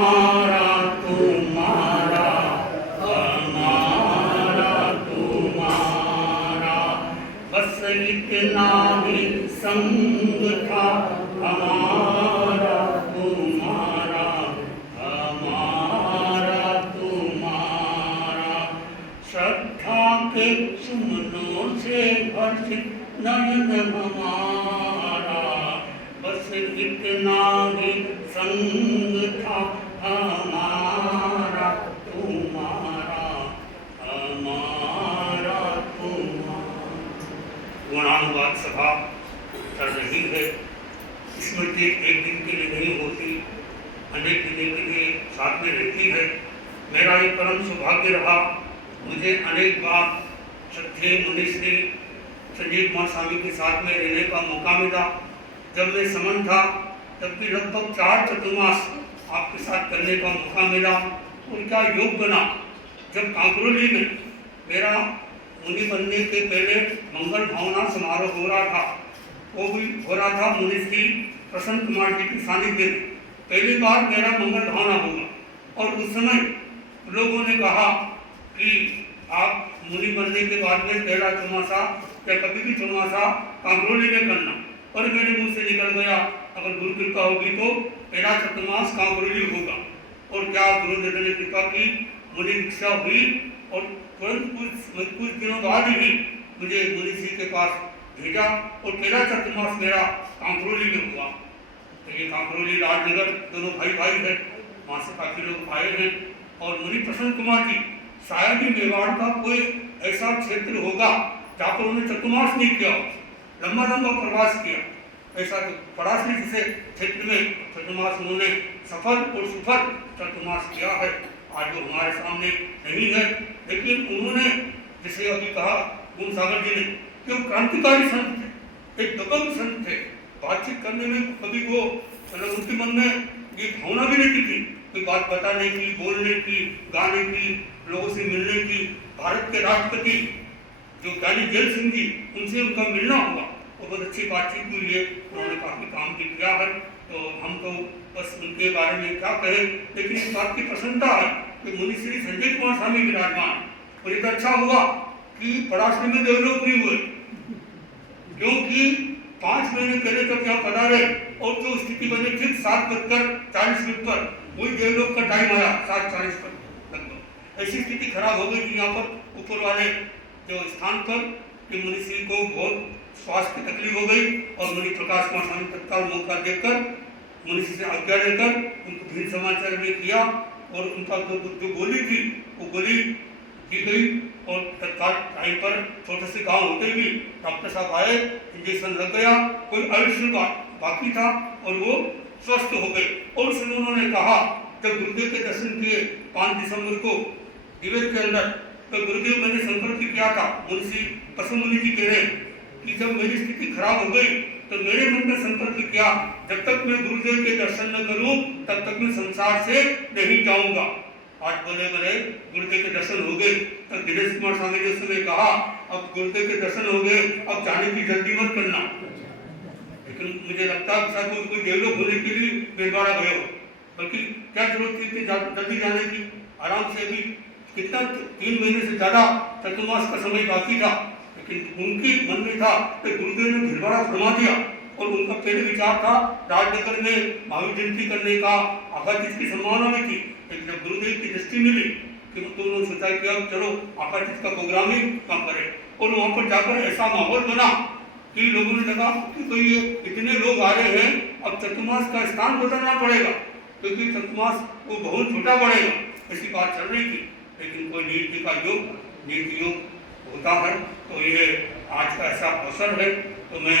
हमारा तुम्हारा हमारा तुम्हारा बस इतना ही संग था हमारा तुम्हारा हमारा तुम्हारा श्रद्धा के सुमनों से हर्षित नयन हमारा बस इतना ही संग था हमारा तुम्हारा हमारा तुम्हारा। गुणानुवाद सभा चल रही है। स्मृति एक दिन के लिए नहीं होती, अनेक दिनों के लिए साथ में रहती है। मेरा ये परम सौभाग्य रहा, मुझे अनेक बार श्रद्धेय मुनिश्री संजीव कुमार स्वामी के साथ में रहने का मौका मिला। जब मैं समन था तब भी लगभग 4 चतुर्मास आपके साथ करने का मौका मिला। उनका योग बना जब कांकरोली में मेरा मुनि बनने के पहले मंगल भावना समारोह हो रहा था, वो भी हो रहा था मुनिश्री प्रसन्न कुमार जी के सानिध्य में। पहली बार मेरा मंगल भावना होगा और उस समय लोगों ने कहा कि आप मुनि बनने के बाद में पहला चौमासा या कभी भी चौमासा कांकरोली में करना। और मेरे मुंह से निकल गया, अगर गुरु कृपा होगी तो पहला चतुर्मास कांकरोली होगा। और क्या गुरुदेव ने कृपा की, मुनि दीक्षा हुई और तुरंत कुछ दिनों बाद ही मुझे मुनि जी के पास भेजा और पहला चतुर्मास मेरा कांकरोली में हुआ। तो ये कांकरोली राजनगर दोनों भाई भाई है, वहाँ से काफी लोग आए हैं। और मुनि प्रसन्न कुमार जी शायद ही मेवाड़ का कोई ऐसा क्षेत्र होगा जहाँ पर उन्होंने चतुर्मास नहीं किया, लंबा लंबा प्रवास किया। ऐसा तो पड़ासी जैसे क्षेत्र में चतुर्मास उन्होंने सफल और सुफल चतुर्मास किया है। आज वो हमारे सामने नहीं है, लेकिन उन्होंने जैसे अभी कहा गुण सागर जी ने कि वो क्रांतिकारी संत थे, एक दबंग संत थे। बातचीत करने में कभी वो मतलब उनके मन में ये भावना भी नहीं थी कोई बात बताने की, बोलने की, गाने की, लोगों से मिलने की। भारत के राष्ट्रपति जो ज्ञानी जैल सिंह जी, उनसे उनका मिलना हुआ और बहुत अच्छी बातचीत हुई है। उन्होंने काफी काम भी किया है, तो हम तो बस उनके बारे में क्या कहें। लेकिन इस बात की प्रसन्नता है कि मुनिश्री संजय कुमार स्वामी विराजमान। और ये तो अच्छा हुआ कि पड़ासी में देवलोक नहीं हुए, क्योंकि 5 महीने पहले तक यहाँ पधारे और जो स्थिति बनी ठीक 7:40 पर वही देवलोक का टाइम आया 7:40 पर लगभग। ऐसी स्थिति खराब हो गई थी यहाँ पर ऊपर वाले जो स्थान पर कि मुनिश्री को बहुत स्वास्थ्य की तकलीफ हो गई। और मुनि प्रकाश कुमार स्वामी तत्काल मौका देखकर मुनिश्री से आज्ञा लेकर उनको भीड़ समाचार में किया और उनका जो गोली थी वो गोली दी गई। और तत्काल टाइम पर छोटे से गांव होते भी डॉक्टर साहब आए, इंजेक्शन लग गया, कोई आयुष्य बाकी था और वो स्वस्थ हो गए। और उसमें उन्होंने कहा जब गुरुदेव के दर्शन किए 5 दिसंबर को दिवेर के अंदर, तो गुरुदेव मैंने संकल्प किया था, मुंशी पशु मुनि जी कह रहे हैं कि जब मेरी स्थिति खराब हो गई तो मेरे मन में संकल्प किया जब तक मैं गुरुदेव के दर्शन न करूं तब तक मैं संसार से नहीं जाऊंगा। आज बोले बोले गुरुदेव के दर्शन हो गए। तब दिनेश कुमार स्वामी जी ने कहा अब गुरुदेव के दर्शन हो गए, अब जाने की जल्दी मत करना। लेकिन मुझे लगता है शायद कोई देवलोक होने के लिए बेलवाड़ा गए हो, बल्कि क्या जरूरत थी जल्दी जाने की। आराम से अभी कितना 3 महीने से ज्यादा चतुर्मास का समय बाकी था, लेकिन उनके मन में था कि गुरुदेव ने भिड़वाड़ा फरमा दिया। और उनका पहले विचार था राजनगर में महावीर जयंती करने का, आकातीज की संभावना भी थी। लेकिन जब गुरुदेव की दृष्टि मिली कि तो उन्होंने सोचा कि अब चलो आकातीज का प्रोग्राम ही काम करें। और वहाँ पर जाकर ऐसा माहौल बना कि लोगों ने लगा कि कोई इतने लोग आ रहे हैं, अब चतुर्मास का स्थान बदलना पड़ेगा क्योंकि चतुर्मास वो बहुत छोटा पड़ेगा। ऐसी बात चल रही थी, लेकिन कोई नीति का योग होता है। तो ये आज का ऐसा अवसर है, तो मैं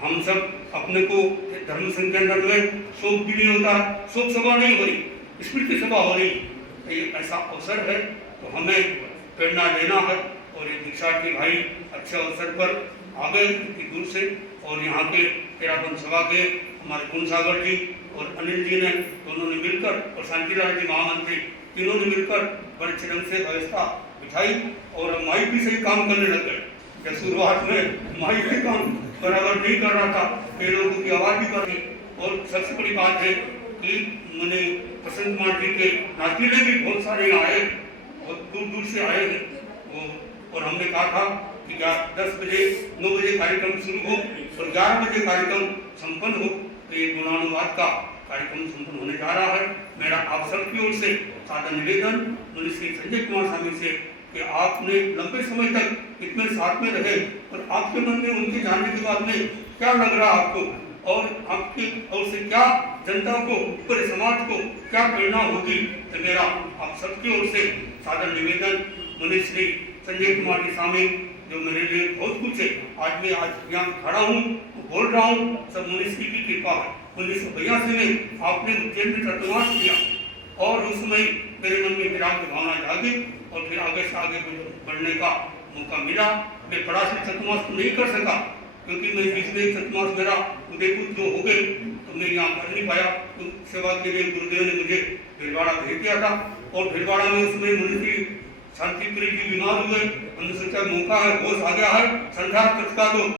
हम सब अपने को धर्म संघ के अंदर में शोक भी नहीं होता, शोक सभा नहीं हो रही, स्मृति सभा हो रही, तो ये ऐसा अवसर है तो हमें प्रेरणा लेना है। और ये दीक्षार्थी भाई अच्छे अवसर पर आ गए इतनी दूर से, और यहाँ के तेरापन सभा के हमारे गुण सागर जी और अनिल जी ने दोनों ने मिलकर और शांतिलाल जी महामंत्री तीनों ने मिलकर बड़े अच्छे ढंग से व्यवस्था बिठाई। और माइक भी सही काम करने लग गए। जब शुरुआत में माइक भी काम बराबर नहीं कर रहा था, कई लोगों की आवाज़ भी कर रही। और सबसे बड़ी बात है कि मैंने बसंत कुमार जी के नातीले भी बहुत सारे यहाँ आए, बहुत दूर दूर से आए हैं और हमने कहा था कि 10 बजे 9 बजे कार्यक्रम शुरू हो और 11 बजे कार्यक्रम संपन्न हो। तो ये गुणानुवाद का कार्यक्रम संपन्न होने जा रहा है। मेरा आप सबकी ओर से सादर निवेदन मुनि श्री संजय कुमार स्वामी से कि आपने लंबे समय तक इतने साथ में रहे और आपके मन में उनके जाने के बाद में क्या लग रहा आपको और आपकी ओर से क्या जनता को, पूरे समाज को क्या प्रेरणा होगी। तो मेरा आप सबकी ओर से सादर निवेदन मुनि श्री संजय कुमार जी स्वामी जो मेरे लिए बहुत कुछ है। आज मैं यहाँ खड़ा हूँ, बोल रहा हूँ, सब मुनि श्री की कृपा है। 1982 में आपने उज्जैन में चतुर्मास किया और उस समय मेरे मन में विराग की भावना जागी और फिर आगे से आगे बढ़ने का मौका मिला। मैं बड़ा से चतुर्मास तो नहीं कर सका क्योंकि मैं बीच में चतुर्मास मेरा उदयपुर जो हो गए तो मैं यहाँ कर नहीं पाया। तो सेवा के लिए गुरुदेव ने मुझे भिलवाड़ा भेज दिया था और भिलवाड़ा में उसमें मुनि शांतिप्रिय जी बीमार हुए। हमने सोचा मौका है, होश आ गया है, संध्या का दो